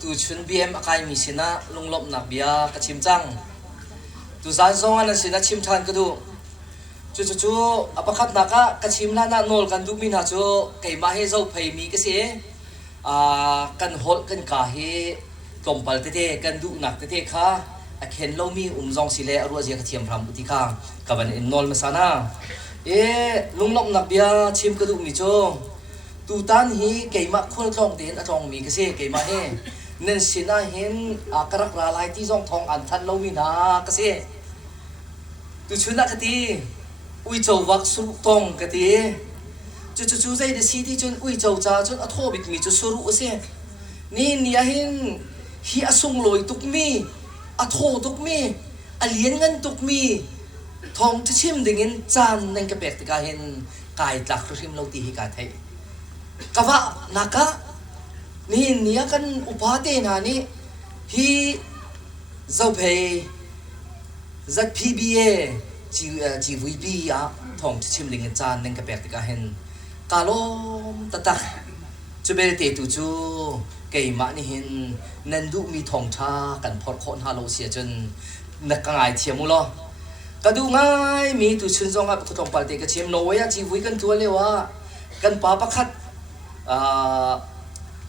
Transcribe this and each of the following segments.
tu chun BM akai mi sina lunglop nak bia ka chim chang tu zan zong an sina chim than ka du chu apakhat naka ka chim la na nol kan du mi na chu kai ma he zo phei mi ka se kan hol kan ka he tompal te kan du nak te kha a khen lo mi zong sile arwa je ka thiam phram uti kha ka ban in nol masana lunglop nak bia chim ka du mi chu tu tan hi keima khol thong ten atong mi ka se keima he nen sina hin akarak ra lai ti jong thong an than lo mi na ka se tu chuna ka ti ui chou wak su tong ka ti chu zai de si ti chun ui chou cha chun atho bik mi chu suru se ni nia hin hi asung loi tuk mi atho tuk mi alien ngan tuk mi thong chim dingin chan nen ka pek ti ka hin kai tlak rim lo ti hi ka thai kawa naka ni nia kan upate na ni hi zopei ZPBA GVP ya thong chim ling chan neng ka pek ka hen kalom tatak chubel te tu chu kei ma ni hin nandu mi thong tha kan phot khon ha lo sia chun nakangai thiamu lo kadu ngai mi tu chun zong a thong pal te ka chim no ya GV kan tu lewa kan pa pakhat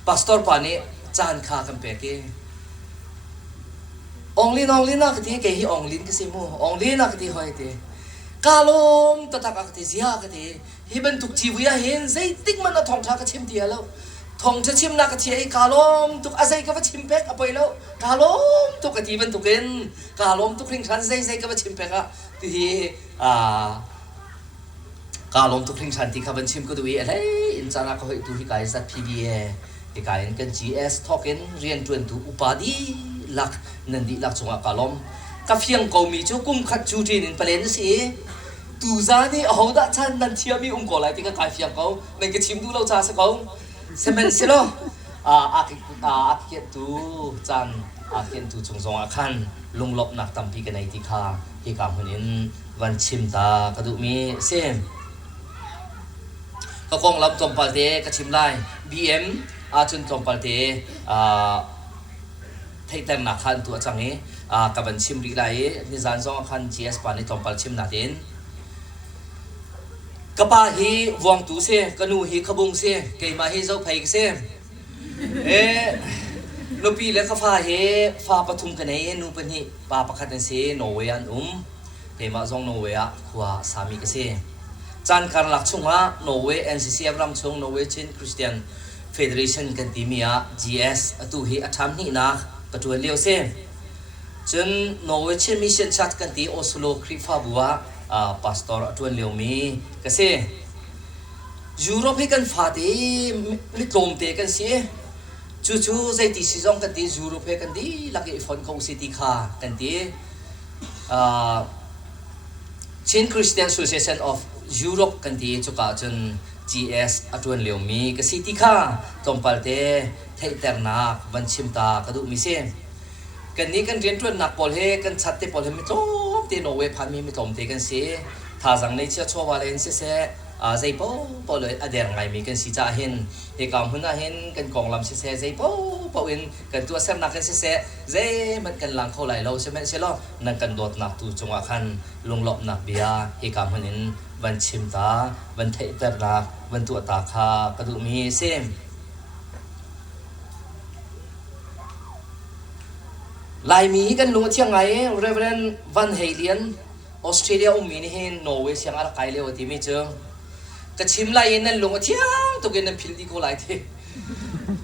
pastor pani chan kha kan pe ke only na ka ti ke hi only ka si mo only na ka ti hoi te kalom tatak ka ti zia ka ti hi ban tuk chi buya hin zai tik man na thong tha ka chim ti alo thong cha chim na ka ti ai kalom tuk azai ka ba chim pek apoi lo kalom tuk ka ti ban tuken kalom tuk ring than zai ka ba chim pek a ti hi kalom tuk ring than ti ka ban chim ko du i ai in chana ka hoi tu hi kai zat PBA hi kai kan GS token rian tuen tu upadi lak nandi lak chunga kalom ka phiang ko mi chu kum khat chu tin in palen si tu za ni ho da chan nan thia mi ko lai ti ka kai phiang ko nen ke chim du lo cha sa ko semen se lo a ki tu chan a ken tu chung zong a khan lunglop nak tam pi ka nei ti kha hi kam hunin van chim ta ka du mi sem ka kong lam tom pal te ka chim lai BM a chun tom pal te thay tên nạc khăn tua chẳng ấy cả vấn chim đi lại ni dàn dong khăn GS pan ni tompal chim nà đến kapa hi vuông tú se kanu hi khabung se cây mà hi dâu phai se nupi le khafa he fa pathum ka nei nu pan hi pa pakhat se Norway an cây mà dong Norway a khwa sami ka se chan kar lak chunga Norway NCC abram chung Norway Chin Christian Federation kan timia GS atu hi atham ni na katuan leo se chun Norway Chin Mission Chat kan ti Oslo Krifa bua pastor atuan leo mi ka se Europe hi kan fa te mi tlom te kan se chu zai ti si jong kan ti Europe kan ti laki phone ko city kha kan ti Chin Christian Association of Europe kan ti chuka chun GS atuan leo mi ka city kha tompal te thei terna ban chimta ka du mi se kan ni kan rian tuan nak pol he kan chat te pol he mi tlom te Norway phan mi tlom te kan se tha jang nei cha chwa len se zai po le ader ngai mi kan si cha hin he kam huna hin kan kong lam se zai po in kan tu sem nak kan se zai man kan lang kho lai lo se men se lo nan kan dot nak tu chunga khan lunglop nak bia he kam hunin ban chimta ban thei terna ban tu ta kha ka du mi sem lai mi kan lu chiang ngai Reverend Van Halen Australia mi ni hin Norway siang ara kai le oti mi chu ka chim lai nan lu chiang to gen phil di ko lai the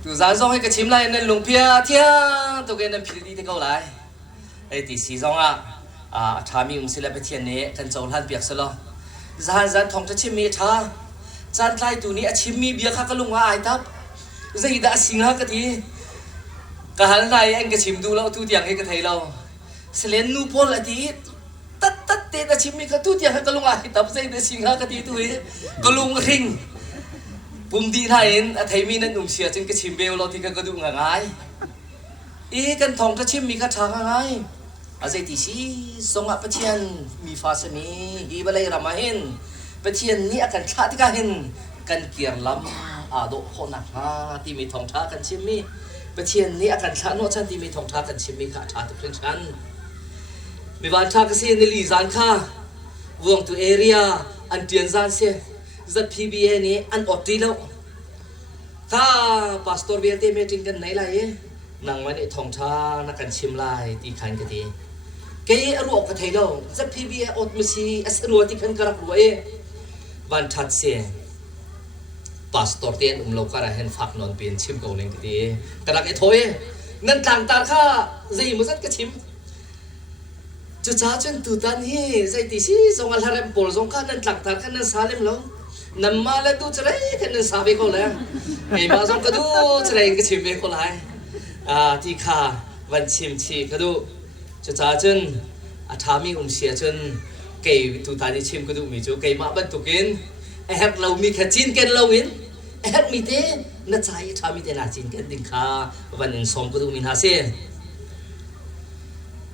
tu za zong ka chim lai nan lu pia thiang to gen phil di ko lai ai ti si zong a thami sila pe thian ne kan chol han piak selo zan thong cha chim mi tha chan lai tu ni a chim mi bia kha ka lunga ai tap zai da singa ka ti ka hal nai anh ka chim du lo tu tiang he ka thei lo selen nu pol ati tat te da chim mi ka tu tiang ka lunga ai tap zai da singa ka ti tu he ka lung ring pum di thain a thei mi nan sia chen ka chim bel lo ti ka du nga ngai kan thong cha chim mi ka tha nga ngai a zai ti si songa pathian mi fa se mi hi balai ramahin pathian ni akan tha ti ka hin kan kiar lam do khona ha ti mi thong tha kan chim mi ประเทียนนี้อาการท่าโนชันที่มีทองท่ากันชิมมีขาท่าตุกเรื่องฉันมีวันท่ากษีในลีจานค่ะวงตัวเอเรียอันเตียนจานเสียจัด PBA นี้อันอดดีแล้วถ้าพาสตอร์เบียร์เตมีจริงกันไหนไรนางวันนี้ทองท่านักกันชิมลายที่ขันกันดีแกอรวกกันไทยแล้วจัด PBA อดมิซีรัวที่ขันกระรัววันทัดเสียพาสตอร์เตียนเราก็ได้เห็นฝักนอนเป็นชิมเกาหลีกันดีกระดักไอ้ถอยนั่นต่างตาข้าใจมันสักกระชิมจุดจ้าจนตุตันฮีใจติซีส่งอะไรเรมโพลส่งข้านั่นต่างตาข้านั่นซาเลมแล้วนั่นมาแล้วดูจะไรกันนั่นซาเบโกเลยไอ้มาส่งก็ดูจะไรกระชิมเบโกเลยที่ข้าวันชิมชีก็ดูจุดจ้าจนทามีเสียจนเกย์ตุตันนี่ชิมก็ดูมีจูเกย์มาบันตุกินไอ้ฮักเรามีแค่จีนกันเราอินไอ้ฮักมีเต้น่าใจทำมีเต้น่าจีนกันดิ้งข้าวันนึงส่งก็ดูมีน่าเสีย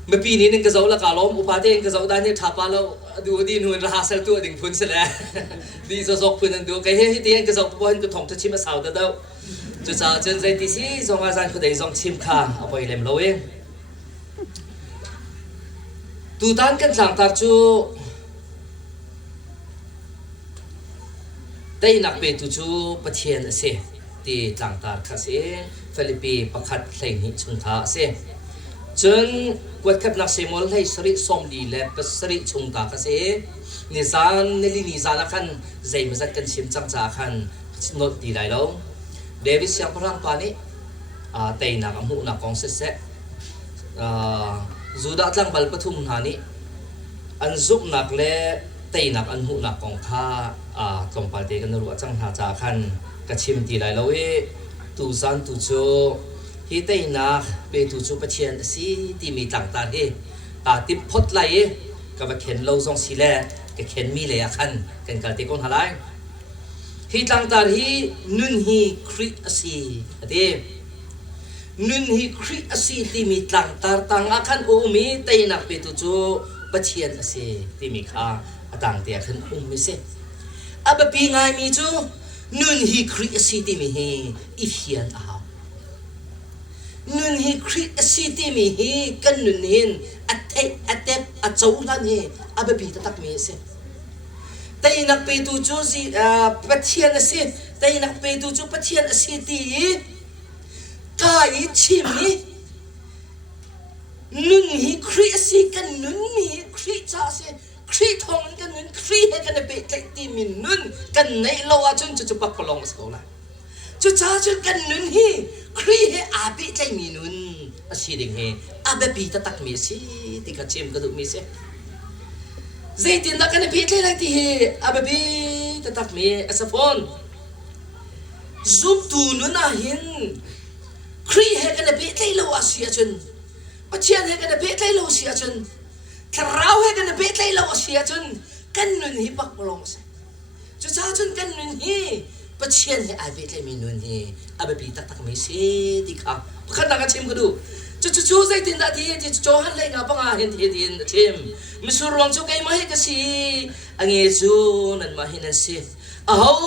เมื่อปีนี้นึงก็จะเอาละกาล้อมอุปาเทนก็จะเอาได้เนี่ยทับมาแล้วดูดีนู่นราคาตัวดิ่งพุ่นเสียแล้วดีจะจบพุ่นนั่นดูไอ้เฮ้ยเตี้ยก็จะตัวเห็นก็ท่องจะชิมมาสาวเด้อจุดจ้าจนใจที่สี่ส่งอาจารย์คนใดส่งชิมข้าเอาไปเล่มเราเองตูตันกันหลังตาจูได้นักเปตุจูประเทศเสที่ต่างตาข้าเสฟิลิปปินส์ประคัดเพลงนี้ชุนท่าเสจนวัดขับนักเสมอลให้สริสมดีและเป็นสริชุนท่าข้าเสนิสานในลีนิสานขันใจมันจะกันชิมจังจ้าขันโนดดีได้แล้วเดวิสยังพลังปานี้แต่นักมุ่งนักกองเสเสจูดาจังบัลปทุมนานี้อันซุกนักเล่เตยนักอันหูนักของข้าตรงปาเตกันรัวจังหาจาคันกระชิมตีไรแล้วตูซันตูโจที่เตยนักเปตูโจประเทียนสีที่มีต่างตาติดพดไหลกับเข็นเราทรงสีแลกับเข็นมีเลยคันกันการตีก้นหาไรที่ต่างตาที่นุนฮีคริสีเดนุนฮีคริสีที่มีต่างตาต่างอาคันโอมีเตยนักเปตูโจประเทียนสีที่มีข้าต่างเดียขึ้นมิเสอับปีง่ายมีจูนุนฮีคริสซิติมีฮีอีเฮียนเอานุนฮีคริสซิติมีฮีกันนุนหินอัตเทปอัตโจลันฮีอับปีตักมีเสแต่นักเปตูจูสิประเทียนสิแต่นักเปตูจูประเทียนสิตีกายชิมนี้นุนฮีคริสซิกันนุนมีคริสจ้าสิครีทองกันนั้นครีให้กันเบะตีมินนุนกันในโลกจนจะปักปลงสกุลละจุดจ้าจนกันนุนฮีครีให้อาบิใจมินุนอาชีดิ่งให้อาเบบีตะตักมีสิติกาชิมก็ดูมีสิใจตินตะกันเบะใจไรที่ให้อาเบบีตะตักมีอาสฟอนซุปตูนุนอาหินครีให้กันเบะใจโลอาเซียจนปัจเจียนให้กันเบะใจโลอาเซียจนคราวให้กันเบะใจเราเสียจนกันนุนฮีปักปลงสิจุดจ้าจนกันนุนฮีปัจเจียนให้อาเบะใจมีนุนฮีอาเบบีตักไม่เสียดีค่ะขนาดกันชิมก็ดูจู่ใจตินดาทีที่จู่หันเลยกับปังอาเห็นที่ดินชิมมิสุรวงจู่ไก่มาให้กันสิอังเอจูนั่นมาให้นั่นสิอ้าว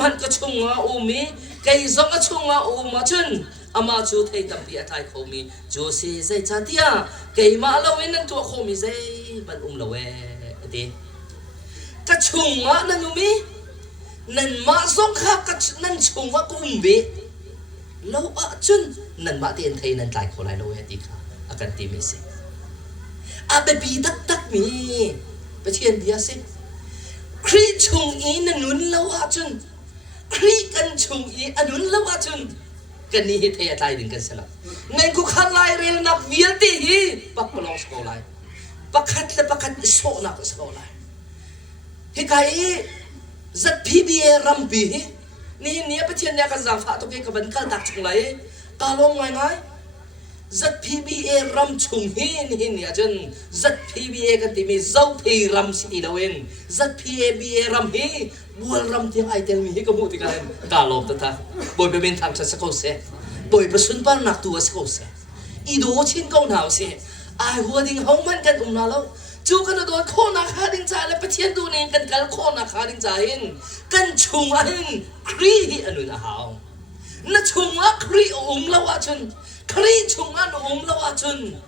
มันก็ชงอ่ะอูมีไก่ซองก็ชงอ่ะอูมาจนอามาจูไทยตั้มปีอาไทยเขามีจูซีใจจัดที่อ่ะไก่มาเราเว้นนั่นตัวเขามีใจบันเราเว้ดีกระชงอ่ะนั่นอูมีนั่นมาซองข้าก็นั่นชงว่ากูมีเราอ่ะจนนั่นมาเตียนไทยนั่นตายเขาไรเราเว้ดีค่ะอาการตีไม่เสร็จอาเบบีตักมีไปเชียนเดียสิครีชงอีนั่นนุนเราอ่ะจนครีกันชงอีอันนุนเราอ่ะจนกันนี่เทียตายดึงกันสลับเงินกูขันไล่เรียนนักวิลตีฮีปักปลองสกอไลปักขัดและปักขัดโซนักสกอไลฮิกายจัดพีบีเอรัมบีนี่เนี่ยประเทศเนี่ยกันจะฟ้าตัวเกี่ยวกับบันกัลตักชงไลกาลงไงจัดพีบีเอรัมชงฮีนี่เนี่ยจนจัดพีบีเอกันที่มีเจ้าพีรัมสิลาเวนจัดพีบีเอรัมฮีบัวรัมที่ไอเทลมีก็มุติกันกาลงตัวท่าบอยเป็นทางสกุลเสบอยประสุนปานนักตัวสกุลเสอีดูชินกองหนาวเสไอหัวดิ่งห้องมันกันนาแล้วจูกันโดนโคนักหาดิ่งใจและประเทศดูเนี่ยกันกันโคนักหาดิ่งใจกันชุงอันครีอันนู้นหาว na chunga kri lawa chun kri chunga no lawa chun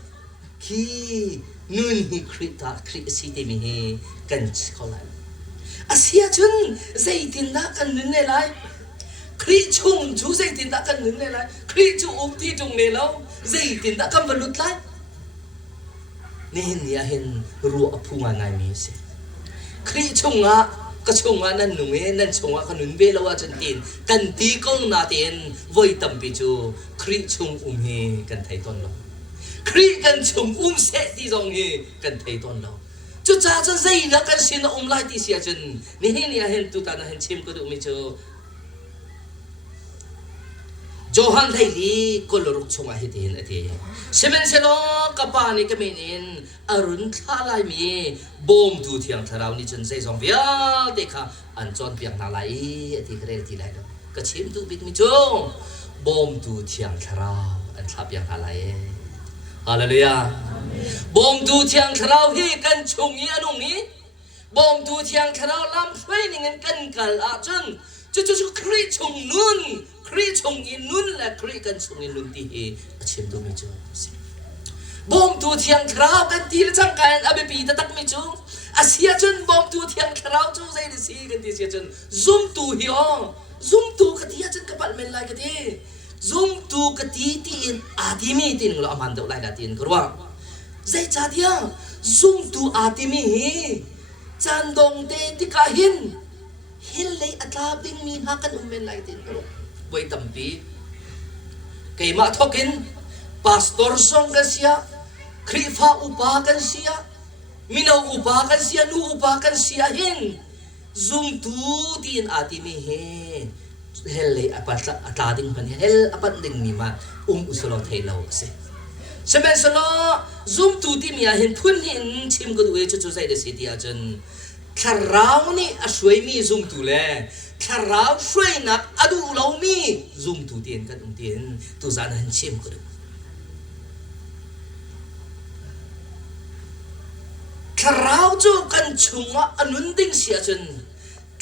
ki nun hi kri ta kri si te mi he kan chola asia chun zaitin da kan nun ne lai kri chung chu zaitin da kan nun ne lai kri chu ti chung ne lo zaitin da kan valut lai ni hin ya hin ru apunga ngai mi se kri chunga ka chunga nan nunge nan chunga ka nun be lawa chan tin kan ti kong na tin voi tam pi chu kri chung he kan thai ton lo kri kan chung se ti zong he kan thai ton lo chu cha chan zai na kan sin lai ti sia chun ni hin ya hin tu ta na hin chim ko du mi chu Johan thai li koloruk chunga hi tin ati semen selo kapani kaminin arun thalai mi bom du thiang tharau ni chun sei song bia te kha an chon piang na lai ati kre ti lai do ka chim tu bit mi chu bom du thiang tharau an tha piang na lai hallelujah bom du thiang tharau hi kan chungi anung ni bom du thiang tharau lam thlai ni ngan kan kal a chun chu kri chung nun kri chung in nun la kri kan chung in nun ti he achim do mi chu bom tu thiang thrau kan ti chang kan abe pi ta tak mi chu asia chun bom tu thiang thrau chu zai si kan ti sia chun zoom tu hi o zoom tu ka ti chun ka pal men lai ka ti zoom tu ka ti ti in adimi tin lo aman do lai da tin korwa zai cha dia zoom tu adimi hi chan dong te ti ka hin hil lei atlabing mi ha kan men lai tin korwa voi tampi kay ma thokin pastor song kan siya krifa upa kan siya minaw upa kan siya nu upa kan siya hin zoom tu tin ati mi he hel apat atading pan hel apat ding mi ma usulo thelo se seben solo zoom tu ti mi hin phun hin chim ko duwe chu sai de city a chen tharau ni aswai mi zoom tu le tharau swai nak adu lo mi zoom tu tien kan tien tu zan han chim ko du tharau chu kan chunga anun ding sia chen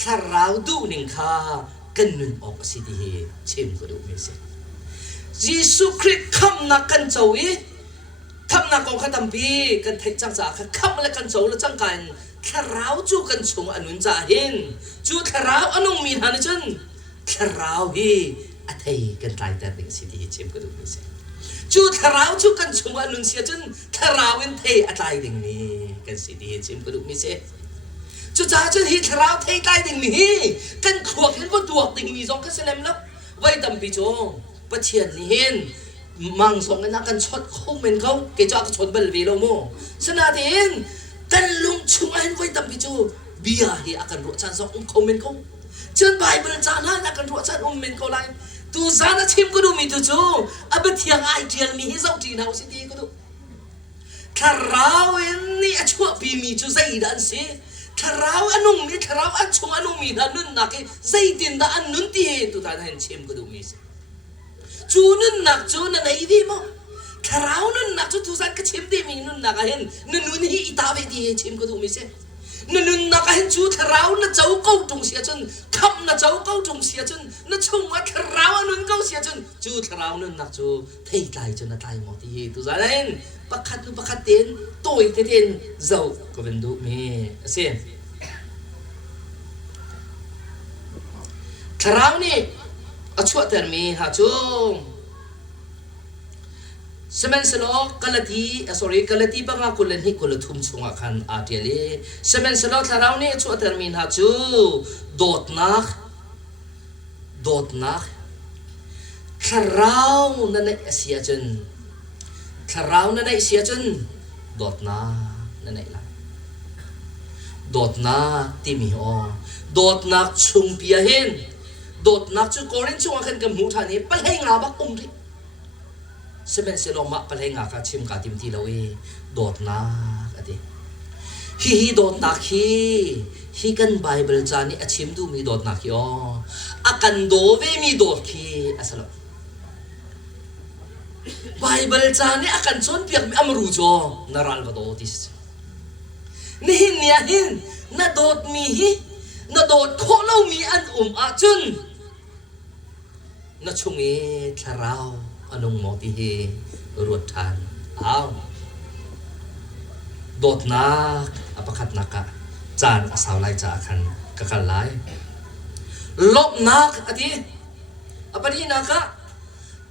tharau du ning kha kan nun ok si di chim ko du mi se Jesus Christ kham na kan chawi kham na ko khatam bi kan thai chang cha kham la kan chaw la chang kan tharau chu kan chung anun cha hin chu tharau anung min han chun tharau hi athai kan tai ta ding si di chim ko du mi se chu tharau chu kan chung anun sia chun tharau in thai atai ding ni kan si di chim ko du mi se chu cha chun hi tharau thai tai ding ni kan khuak hin bo tuak ding mi zong ka senem lo vai tam pi chu pathian ni hin mang song na kan chot khom men kau ke cha ka chot bel vi lo mo sana tin kan lung chung an vai tam pi chu bia hi akan ro chan song khom men kau chen bible cha na akan ro chan men kau lai tu zana chim ko du mi tu chu ab thiang ai tial mi hi zau ti nau si ti ko du tharau in ni achua pi mi chu zai dan se tharau anung mi tharau an chung anung mi dan nun na ke zai tin da an nun ti he tu dan hen chim ko du mi se chu nun nak chu na nei vi mo tharau nun nak chu tu zan ka chim ti mi nun na ka hen nun hi ita ve ti he chim ko du mi se nun na ka hen chu tharau na chau ko tung sia chun kham na chau ko tung sia chun na chung wa tharau nun ko sia chun chu tharau nun nak chu thei tai chu na tai mo ti he tu zan hen pakhat ten toi te ten zau ko ben du me ase tharau ni achua ter mi ha chu semen selo kalati banga kulen hi kulathum chunga khan atiale semen selo tharau ni achua ter mi ha chu dot nak tharau na nei asia chen tharau na nei sia chen dot na nei la dot na ti mi o dot nak chung pia hen dot nak chu korin chung khan kam mu thani palhai nga ba kum ri semen selo ma palhai nga ka chim ka tim ti lowi dot na ati hi dot nak hi kan bible chani achim du mi dot nak yo akan do ve mi dot khi asalo bible chani akan chon piak mi amru jo naral ba do tis ni hin na dot mi hi na dot kholo mi an a chun นัชงเอทาราวอนุงโมติเฮรวดทานอ้าวโดดนักอปคัดนักจานอาสาวไลจ่าคันกะกันไลลบนักอดีอปดีนัก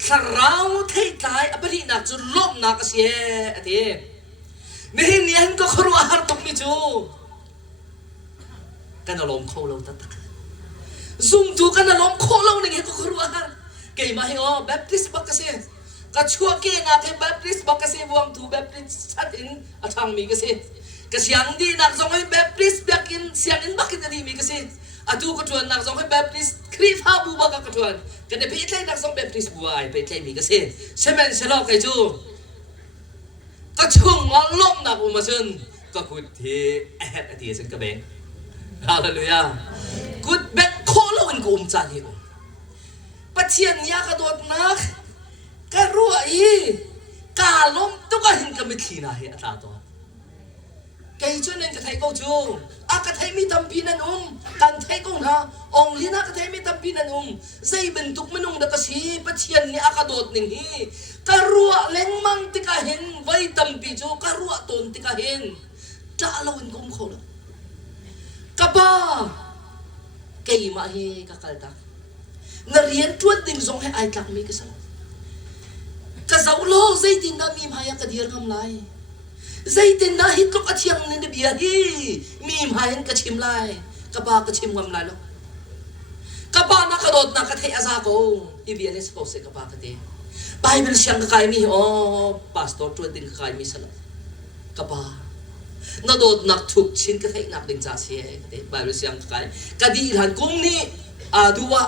ทาราวเทตายอปดีนักจุลบนักเสียอดีนี่เนียนก็ครัวหาตุกมิจูกันอารมณ์เขาเราตัดซุ่มจูกันอารมณ์เขาเราเนี่ยก็ครัวหาเกี่ยมาให้อ๋อแบปติสบักกะเสียก็ชัวเกี่ยนักให้แบปติสบักกะเสียบวงทูแบปติสชัดอินอาทางมีกะเสียก็เสียงดีนักส่งให้แบปติสบักกินเสียงอินบักกินดีมีกะเสียอาดูก็ชวนนักส่งให้แบปติสครีฟฮาบูบักก็ชวนกันเดี๋ยวไปอีกเลยนักส่งแบปติสบัวไปอีกเลยมีกะเสียใช่ไหมเสร็จแล้วไก่จูก็ช่วงวันล้มนักอุมาซึนก็กุดที่แอดอดีตซึ่งกระเบงฮาเลลูยากุดแบกโคลวันกุมจานฮิวปัจเจียนยากระโดดนักก็รู้อีกาล้มตุกหินก็ไม่ขีนาเฮอัตราตัวไก่ชนเองก็ไทยก็จูอากาไทยมีตั้มพีนันกันไทยก็นะองลีนักไทยมีตั้มพีนันใจเป็นตุกมันดักสีปัจเจียนนี่อากาโดดหนึ่งฮีกะรัวเล็งมังติกาเห็นไว้ตั้มปีจูกะรัวตนติกาเห็นจะเราเห็นกุมเขาละกะบ้าไก่มาเฮกะกัลตักนเรียนชวนดิ่งส่งให้ไอ้ตักมีกษัตริย์กะเจ้าโลใจตินนามีมายากะเดียร์คำไรใจตินนาฮิตลูกอาเชียงนี่เบียฮีมีมายันกะชิมไรกะบ้ากะชิมความไรหรอกกะบ้านักกระโดดนักกะเทอาซาโกอีเบียเลสโกเซกะบ้ากะเทไบเบิลเสียงกะไกมีอ๋อพาสตอร์ชวนดิ่งกะไกมีสลับกะบ้านาโดดนักทุกชิ้นกะเทนักดิ่งจ่าเสียกะเทไบเบิลเสียงกะไกกะดีหลันกุ้งนี่ดูว่า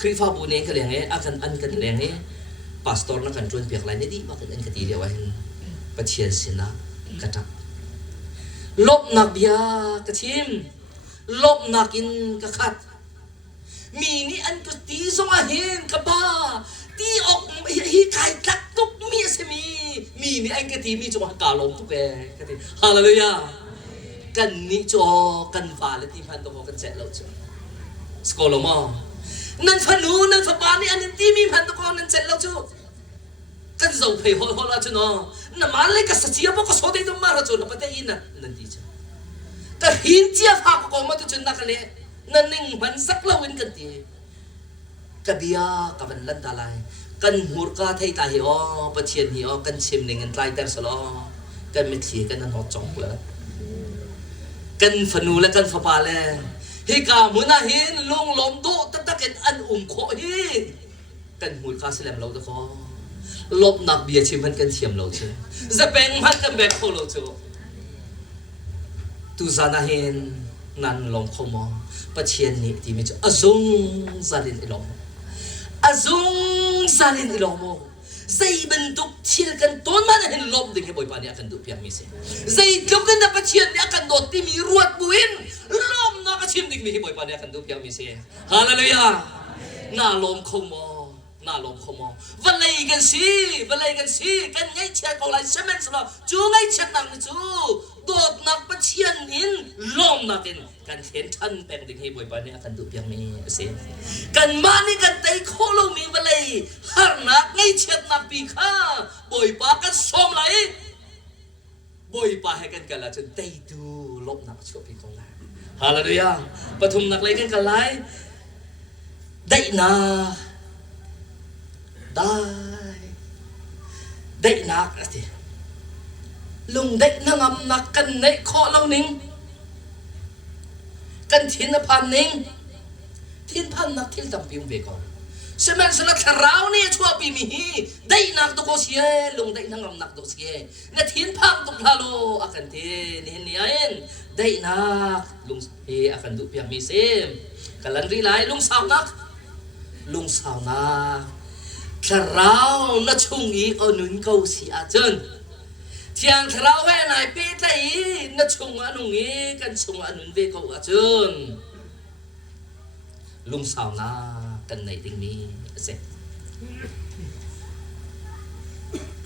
คริฟ้าบุญเองก็เลี้ยงอากันอันกันเลี้ยงพาสตอร์นักกันชวนเปียกไรนี่ดีว่ากันอันกะตีเดียวไว้ปัจเจียนสินะกระทับลบนักเบียกระชิมลบนักกินกระขัดมีนี่อันก็ตีสมาเห็นกระบ้าตีออกฮีไก่ตักตุกมีเสมีนี่อันก็ตีมีจังหวะกาลงทุกแกกระตีฮาเลลูยากันนี่จอกันฟ้าและทีพันตัวกันเสร็จแล้วจ้ะสกอลมอนั่นฟันูนั่นฟับานี่อันนี้ตีมีพันตัวนั่นเสร็จแล้วจ้ะกันจะไปหัวละจุนอ๋นั่นมาเลยก็สัจจะบอกก็สอดได้ตัวมาละจุนประเทศอินน่ะนั่นดีจ้ะแต่หินเจียฟ้าก็มาตัวจุนนักเลยนั่นนิ่งมันสักละวินกันทีกะเบียกับมันลันตาลายกันหัวกาไทยตาหิอ๋อประเชียนหิอ๋อกันชิมหนึ่งกันไตรแต่สลอกันไม่เสียกันนั่นหอจงเลยกันฝนูและกันฝปาเลยฮิกามุนาหินลงลมโตตั้งแต่กันอันโคฮิกันหัวกาสลามเราตะคอลบนักเบียชิมมันกันเทียมเราเชื่อจะเป็นมันกันแบบโคเราเชื่อตุซานาเฮนนันลมขมอปัจเจียนนี่ที่มีจ้ะอาซุงซาลินอิลอมอาซุงซาลินอิลอมใจเป็นตุกเชียกันต้นมันเห็นลมดึงให้บ่อยปานนี้อากันดูเพียงมีเสียใจเกี่ยวกันกับปัจเจียนนี่อากันโดดที่มีรวดบุญลมนักชิมดึงมีให้บ่อยปานนี้อากันดูเพียงมีเสียฮาเลลูยาหน้าลมขมอน่าลมขโมวันไหนกันสิวันไหนกันสิกันไงเชียร์เขาไล่เชมันสละจูไงเชียร์นังจูโดดนักปัจเจียนหินลมนักหินกันเห็นท่านแต่งดึงให้บ่อยปานนี้กันดูเพียงมีเสียกันมานี่กันไต่โคลมีวันไหนหานักไงเชียร์นักปีข้าบ่อยปากันสมไหลบ่อยปาให้กันกันละจนไต่ดูลบนักชั่วปีของเราฮาเลลูยาปฐุมนักเลยกันกันไล่ได้นาได้นักสิลุงได้นั่งอำนักกันในข้อเล่านิ่งกันทิ้นพันนิ่งทิ้นพันนักทิ้นตำพิมเบกอนเสมันสนักสราวเนี่ยชัวปีมีได้นักตุกเสียลุงได้นั่งอำนักตุกเสียเนี่ยทิ้นพังตุกพาโลอากันเทนี่เนี่ยเองได้นักลุงอากันดุเปียมีเซมกันลันรีไลลุงสาวนักทาราวนัชงอีอนุนเกาสีอาจนเทียงทาราวแห่ไหนเปิดไอ้นัชงอนุงีกันชงอนุนเวกอาจนลุงสาวนากันในติงมีเสร็จ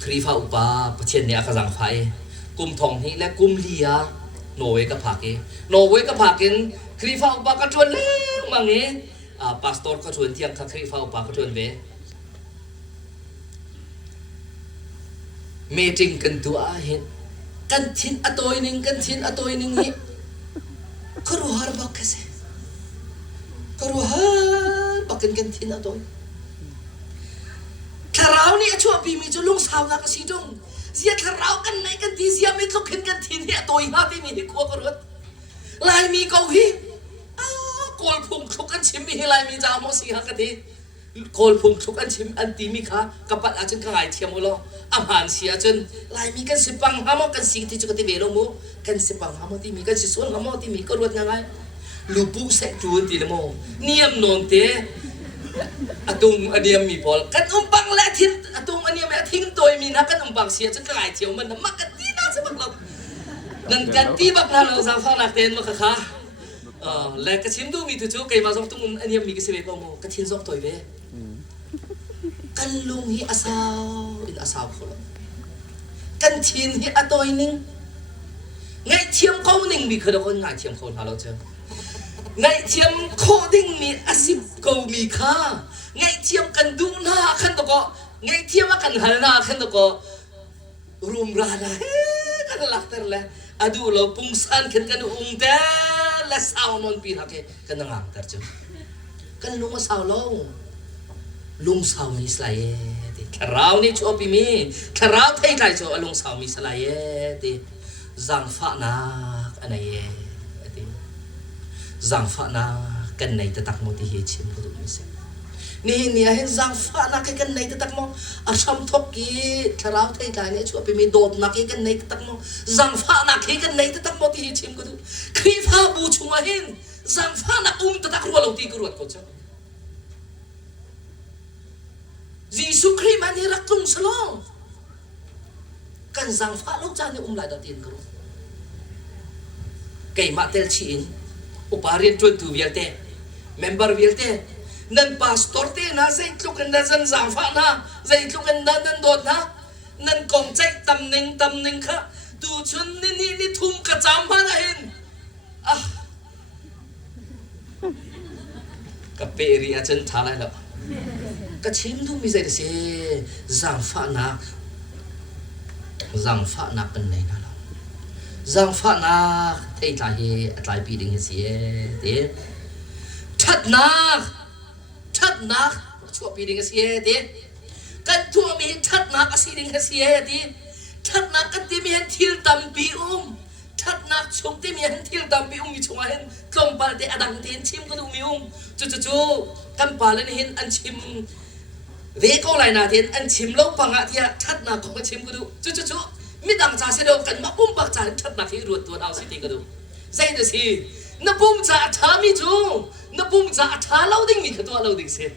ครีฟ้าอุปาประเทศเนี่ยกระสังไฟกุมทองนี้และกุมเลียโนเวกับผักเองโนเวกับผักเองครีฟ้าอุปากระชวนเลี้ยงบางนี้ ปาสตอร์เขาชวนเที่ยงคครีฟ้าปาเขาชวนเวเมจิงกันตัวเห็นกันทินอตัวหนึ่งกันทินอตัวหนึ่งนี่ก็รู้หาบักกันสิก็รู้หาบักกันทินอตัวถ้าเราเนี่ยช่วยปีมีจุลุงสาวนักสิจงเสียถ้าเรากันไหนกันทีเสียไม่ต้องขึ้นกันทินเนี่ยตัวอีกที่มีขั้วก็รู้ลายมีเกาหีโกลพุ่งทุกอันชิมมีลายมีจามอสีหักทีโกลพุ่งทุกอันชิมอันตีมีขากับปัดอาจจะกระไรเทียมโลอาหารเสียจนลายมีกันสิปังหามอกันสิที่จุกติเบลมูกันสิปังหามอที่มีกันสิส่วนหามอที่มีก็รวดง่ายลูปุเสกจูนตีละโมเนียมนนเตอตุงอเดียมมีพอกันปังและทิ้งอตุงอเดียมและทิ้งตัวมีนะกันปังเสียจนกระไรเทียมมันมักกันที่น่าจะบักเรานั่นกันที่บักเราสาวฟ้าหนักเต้นมาค่ะและกระชิมดูมีทุกจุดเกี่ยมาสองตุ้งอันนี้มีกระสิบเอ็ดปมกระชิมสองตัวเว้กันลุงฮีอาสาวอินอาสาวเขาละกันชินฮีอาตัวนึงไงเทียมเขาหนึ่งมีคือเราคนไงเทียมเขาหาเราเจอไงเทียมโคดิ้งมีอาศิบเขามีค่าไงเทียมกันดูหน้าขันตะก็ไงเทียมกันหันหน้าขันตะก็รุมราดากันหลักแต่ละอดูเราปุ่งสันขันกันเดและสาวนนปีนักกันนั่งอ่างแต่จุกันลุงสาวลุงสาวมีสลายดิคราวนี้ชอบปีมีคราวไทยไทยชอบลุงสาวมีสลายดิจังฟ้านักอันไหนดิจังฟ้านักกันไหนจะตักโมที่เฮียชิมก็ดูมิเสนี่เห็นจังฟ้านักกันไหนจะตักโมอาชมทบกี้คราวไทยไทยเนี่ยชอบปีมีโดดนักกันไหนจะตักโมจังฟ้านักกันไหนจะตักโมที่เฮียชิมก็ดูครีฟ้าบูชงเห็นจังฟ้านักจะตักรัวเราตีกรัวก็เจ้าYesus Kristusมันรักลุงสลองกันสังฟ้าลูกจานนี่หลายดาวเทียนกรุไก่มาเตลชีนอุปาเรียนจวนถูเวียลเตเมมเบอร์เวียลเตนั่นพาสตอร์เตนะใจทุกันนั่นสังฟ้านะใจทุกันนั่นโดดนะนั่นกงใจตำหนึ่งค่ะดูชุนนี่ทุ่มกระจำมาเห็นกับเปรีอาจารย์ท่าไรแล้วก็ชิมดูมีใจเสียจังฟ้านักกันไหนนะเราจังฟ้านักไทยตายปีดึงเสียเดี๋ยวชัดนักชั่วปีดึงเสียเดี๋ยวกันทั่วมีชัดนักสิดึงเสียเดี๋ยวชัดนักกันที่มีเห็นทิลตำปีชัดนักชมที่มีเห็นทิลตำปีมีช่วยเห็นกลมปาเดอดังเตียนชิมก็ดูมีจู่กันปาเลนเห็นอันชิมเวก็ไรนาเทียนอันชิมโลกปังอาเทียชัดนักของชิมก็ดูจู่ไม่ดังจ่าเสียเดียวกันมาปุ่มปักจ่าชัดนักที่รวดตัวเอาสิตีก็ดูใจเดียวสินับปุ่มจ่าช้ามีจู่นับปุ่มจ่าช้าเล่าดิ้งมีขตัวเล่าดิ้งเสีย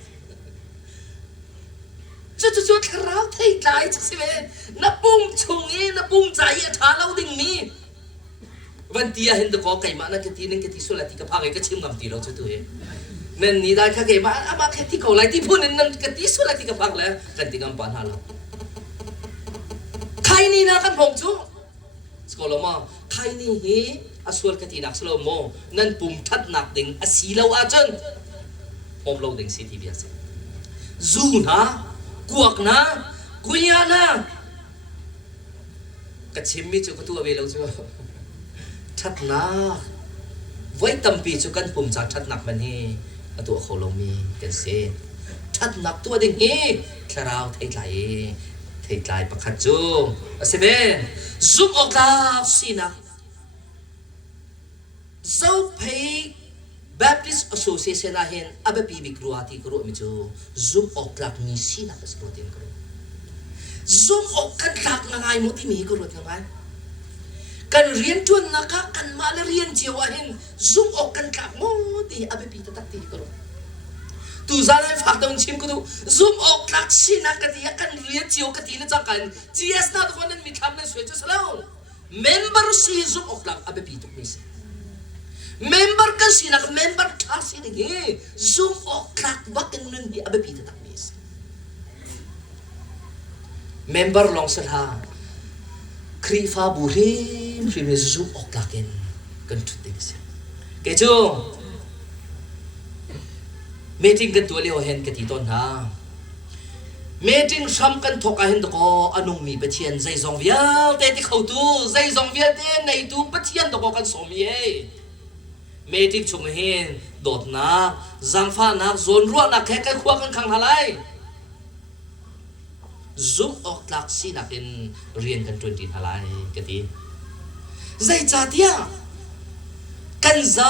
จู่คราวไทยใจสิเวนับปุ่มชงเอนับปุ่มจ่าช้าเล่าดิ้งมีวันที่เห็นตะกอไก่มานั่นก็ที่สุดละที่กระพังไอ้ก็ชิมกับตีเราจู่นั่นนี่ได้ข้าเกมาอามาแค่ที่เขาไล่ที่พูดนั่นก็ที่สุดละที่กระพังแล้วกันที่กำปั้นหาเราใครนี่นะกันผมจู่สกอลมาใครนี่เฮอส่วนกันที่นักสโลโมนั่นปุ่มทัดหนักดิ่งอสีเราอาจารย์ผมเราดิ่งสิที่เบียร์จูนะกวกนะกุยานะก็ชิมมิจู่ก็ตัวเวลาจู่ทัดหนักไว้ตั้มปีจู่กันปุ่มจากทัดหนักมันนี่ตัวเขาลงมีกันเสียทัดหนักตัวดิ่งเฮคราวไทยประคัดจูเสเบซุ่มออกดาวสินะเจ้าเพย์ Baptist Association นะเห็นอาเบปีบิกรัวที่กรัวมิจูซุ่มออกหลักมีสินะก็สปอร์ตเองกรัวซุ่มออกกันหลักง่ายหมดที่มีกรัวยังไงกันเรียนจวนนะคะกันมาเรียนเจียวเห็นซุ่มออกกันหลักหมดที่อาเบปีตัดที่กรัวตูซาเลยฝากตรงชิมก็ดูซุ่มออกหลักสินะกันที่กันเรียนเจียวกันที่นั่นจังกัน GS นะทุกคนนั้นมีคำนั้นสวยจุดสลาว member ซีซุ่มออกหลักอาเบปีทุกมิสmember กันสินะ member ท่าสินะเฮ้ซุ่มออกหลักบักกันนั่นที่อาเบปีทุกมิส member ลองสักหาครีฟ้าบุรีฟิล์มซุ่มออกหลักกันจุดเดียวสิเกจู meeting kan tu leo hen ka ti ton ha meeting sam kan thok a hen ko anung mi pathian zai zong vial te ti khau tu zai zong vial te nei tu pathian to ko kan som ye meeting chung hen dot na zang fa na zon ruwa na khe kan khwa kan khang halai zoom ok lak si na in rian kan 20 halai ka ti zai cha tia kan za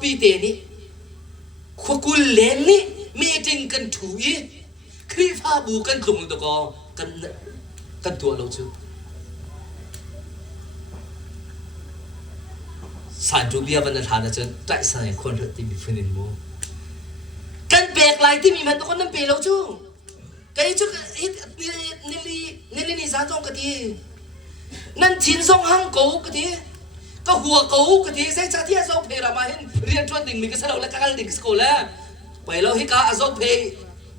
pi te ni khukul len ni meeting kan thu yi khri pha bu kan tlung to ko kan tua lo chu san tu bia ban tha na chen tai sai khon ro ti mi phunin mo kan bek lai ti mi man to kon nam pe lo chu cái chút nên giá trong cái gì nên chín sông hang cố cái gì cái hùa cố cái gì sẽ trả tiền dâu phê là mà hiện riêng chuyên tình mình cái sao là các định cái school là vậy lo hi cả dâu phê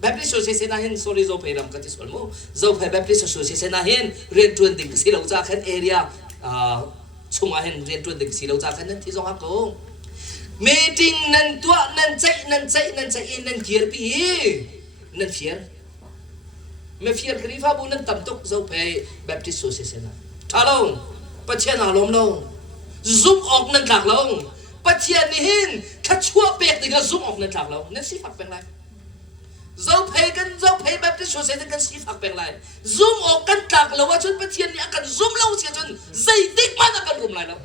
Baptist Association na hiện sorry dâu phê làm cái gì school mo dâu phê Baptist Association na hiện riêng chuyên tình cái gì lâu ra cái area chung hiện riêng chuyên tình cái gì lâu ra cái nên thì sông hang cố meeting nên tua nên chạy nên kia pi nên phía me fiel krifa bu nan tam tok zo pe Baptist Association thalo pathian alom lo zoom ok nan thak lo pathian ni hin khachua pek dinga zoom ok nan thak lo nan si phak peng lai zo pe Baptist Association kan si phak peng lai zoom ok kan thak lo wa chun pathian ni akan zoom lo sia chun zai tik man akan rum lai lo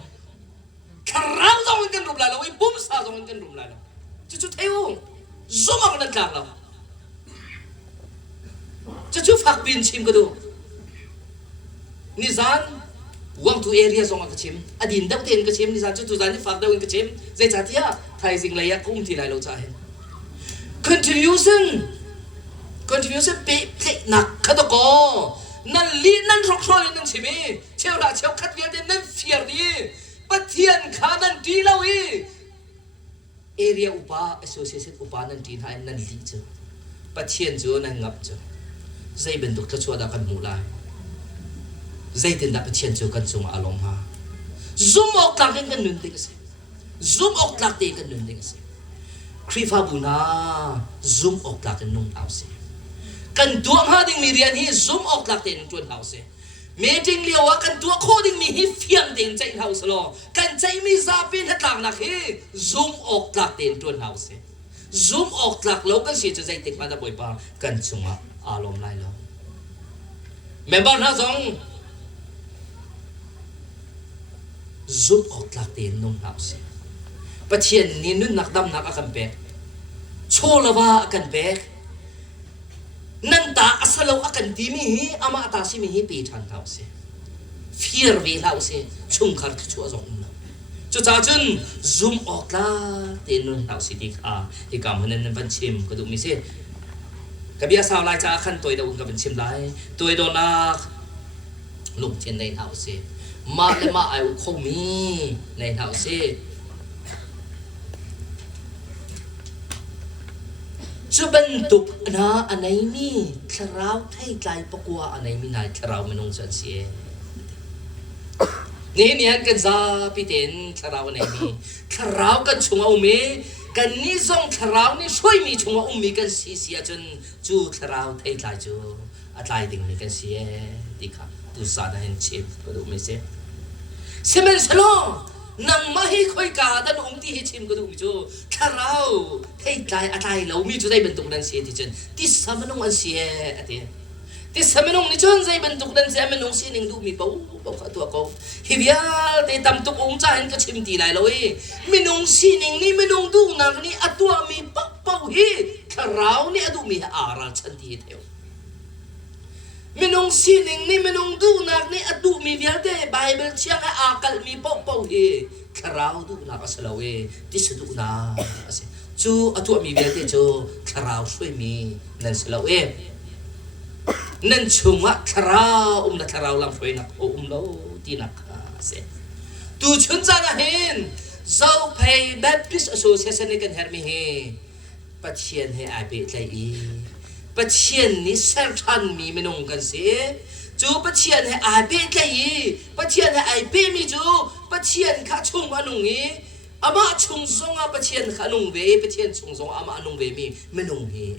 kharang zo kan rum lai lo i bum sa zo kan rum lai lo chu theu zoom ok nan thak lo chú phạt pin chim cái đồ, nizan wang tu area zong cái chim, adin đâu tiền cái chim nizan chú zan ni phạt đâu cái chim, dễ chả thia, thay dinh lấy cũng thì lại lâu dài. Contribution bị nặng cái đó có, nan li nan róc roi nan chim ấy, treo đã treo khát việt nan phiền đi, bắt thiên khá nan đi lâu ấy, area upa association upa nan đi hay nan li chứ, bắt thiên chú nan ngập chứ. Zai bentuk ta chua da kan mulai zai tin da pathian chu kan chung alom ha zoom ok tak kan nun ding se zoom ok tak te kan nun ding se krifa buna zoom ok tak kan nung tau se kan tuam ha ding mi rian hi zoom ok tak te nung tuan tau se meeting liawa kan tua kho ding mi hi fiang ding chai house lo kan chai mi za pin ha tak nak hi zoom ok tak te tuan house se zoom ok tak lo kan si chu zai tik ma da boi pa kan chunga alom lai lo member na zong zut ok lak ten nong nau se pathian ni nun nak dam nak akan pek cholawa akan pek nan ta asalo akan ti mi hi ama ata si mi hi pi than thau se fear ve lau se chung khar chu zong na chu cha chun zoom ok la ten nun nau si dik a hi kam hanen ban chim ko du mi se cái bia sao lại cha khăn tôi đâu gặp chim lại tôi đâu na lục trên này thảo xe mà lại mà ai không mi này thảo xe cho bên tục na anh ấy mi kharao thay lại bọc qua anh ấy mi này kharao mình nông dân xe nè nè cái za bị tiền kharao anh ấy mi kharao cái chung ông mi kan ni zong tharau ni soi mi chunga mi kan si sia chun chu tharau thei lai chu atlai ding mi kan si dikha tu sa da hen chip ko du mi se semen selo nang ma hi khoi ka da ti hi chim ko du mi chu tharau thei lai atlai lo mi chu dai ben tung dan si ti chen ti samanong an si ati ti samanong ni chon zai ben tung dan se manong si ning du mi pau kha tu ko hivial te tam tuk cha hen ka chim ti lai loi minong sining ni minong du na ni atua mi pau hi kharau ni adu mi ara chan ti theo minong sining ni minong du na ni adu mi vial te bible chiang a akal mi pau hi kharau du na asalawe ti su du na ase chu atua mi vial te chu kharau soi mi nan salawe nan chunga kharau na kharau lam foi na lo ti na se tu chun cha na hin zau pay Baptist Association ni kan her mi he pathian he ai be tlai i pathian ni ser than mi menong kan se chu pathian he ai be tlai i pathian he ai be mi chu pathian kha chung anung i ama chung zonga pathian khanung ve pathian chung zong ama anung ve mi menung hi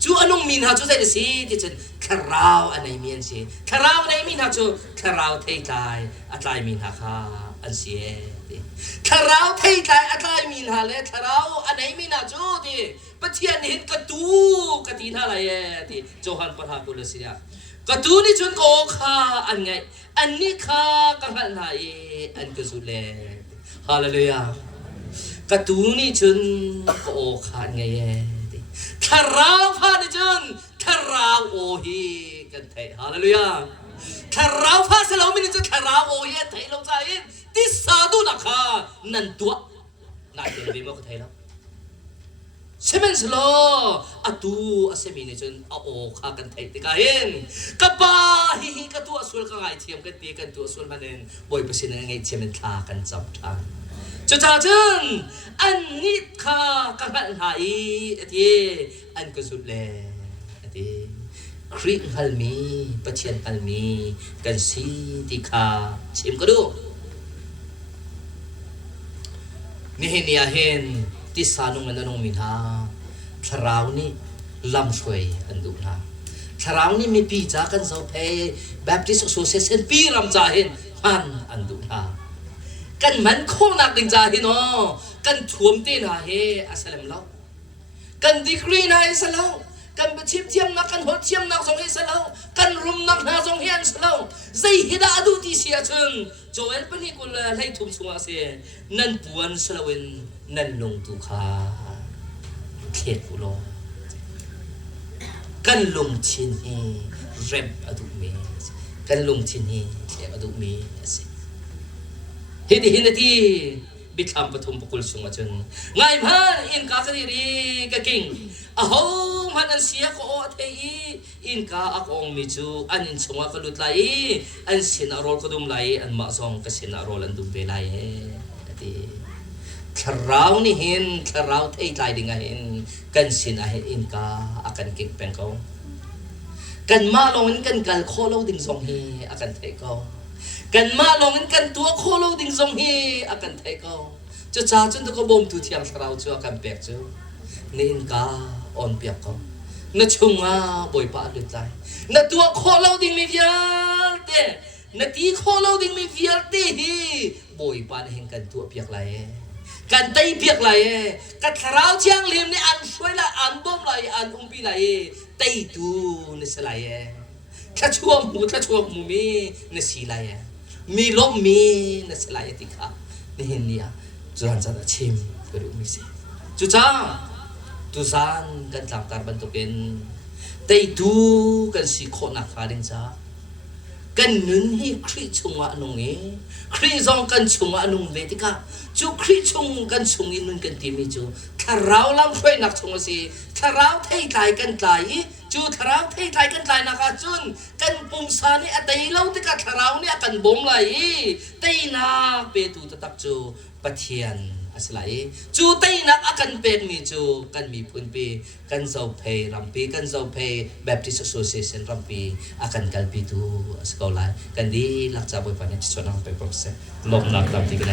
chu anung min ha chu sai si ti chen kharau anai mian si kharau nei min ha chu kharau thei tai atlai min ha kha an si kharau thei tai atlai min ha le kharau anai min ha chu ti pathian hin ka tu ka tin ha la ye ti johan par ha ku le sia ka tu ni chun ko kha an ngai an ni kha ka ngal na ye an ka su le hallelujahกระตูนี่จนโอขาดไงเย่ทาราวพานี่จนทาราวโอฮีกันไทยฮาเลลูยาทาราวพาสลาวมินี่จนทาราวโอเย่ไทยลงใจที่สาธุนักขานันตัวน่าจะรีบมาไทยแล้วเซเมนสโลอะตูอะเซมินี่จนโอขากันไทยติกาเห็นกับบ้าฮิฮิกับตัวส่วนกันไงเทียมกันตีกันตัวส่วนมันเองบ่อยประสิทธิ์ไงเทียมมันทากันจับทางจะจ่าจึงอันนี้ข้ากันหายที่อันก็สุดแล้วที่คริสฮัลมีปัจเจียนฮัลมีกันสีที่ข้าชิมก็ดูนี่เห็นยาเห็นที่สานุมันนงมินหาทราวนี่ลำช่วยอันดูนะทราวนี่มีปีจากกันเสาเพย์แบบที่สุดเสียนปีรำจ่าเห็นฮันอันดูนะกันมันโคนักดิงจ่าเห็นอ๋อกันถ่วมตีนหาเฮอาสลัมเล่ากันดีกรีนหาอิสลากันไปชิมเทียมนักกันหัวเทียมนักสองอิสลากันรุมนักหาสองเฮียนอิสลาใจฮิดาดูที่เสียชนโจเอลปนิกุลไล่ทุ่มชัวเสียนั่นปวนสลาวินนั่นลงตุคาเขตกุโลกันลงชินเฮเร็บอดุเมกันลงชินเฮเร็บอดุเมฮิดิฮินที่บิคำปฐมปกุลสุงมาจนไงมันอินกาคดีรีกะกิ่งอ้าวมันอันเสียก็โอเทอีอินกาอักองมิจูอันอินสงะกลุดไหลอันสินารอลกดุมไหลอันมาซองก็สินารอลอันดุมเบลัยที่คราวนี้เห็นคราวเทใจดิ่งเห็นกันสินอาเห็นอินกาอากันเก่งเป็นเขากันมาลงกันกันโคโลดิ่งสองเฮอากันเทเขากันมาลงกันตัวโคโลดิ่งทรงเฮอากันไทยก็จะจ่าจนตัวก็บ่มตุเทียมสาวจัวกันเปียกจัวนี่อินกาอ่อนเปียกก็น่าชงอ่ะบ่อยปาดุใจน่าตัวโคโลดิ่งมีเวียลเตน่าตีโคโลดิ่งมีเวียลเตฮีบ่อยปาเห็นกันตัวเปียกไหลกันไตเปียกไหลกันคราวเชียงเลียมนี่อันช่วยละอันบ่มไหลอันปีไหลไตตูนี่สลายถ้าช่วงหมูมีนี่สีไหลมีลมมีนั่นสลายติค่ะนี่เห็นเนี่ยจุดนั้นจะชิมก็ดูมิสิจุดจ้าตุสานกันตามการบรรทุกเป็นแต่ดูกันสิโคนักขาดินจ้ากันนึนให้คริชงอันงเอคริจงกันชงอันงเวติค่ะจูคริชงกันชงอินุนกันทีมิจูถ้าเราลำช่วยนักชงสิถ้าเราเทใจกันใจจูทาราวเทใจกันใจนักจุนกันปุ่มสานี่แต่เราที่กับทาราวนี่กันบ่มไหลแต่นักเปตูตะตักจูปะเทียนอาศัยจูแต่นักกันเป็นมีจูกันมีพื้นปีกันเจ้าเพยรำปีกันเจ้าเพยแบบที่สุดเสียนรำปีอากันกัลปีตูสกอลไลกันดีหลักจากบริบาลนี้ชวนเราไปโปรเซสลมหลักตามที่กันไหน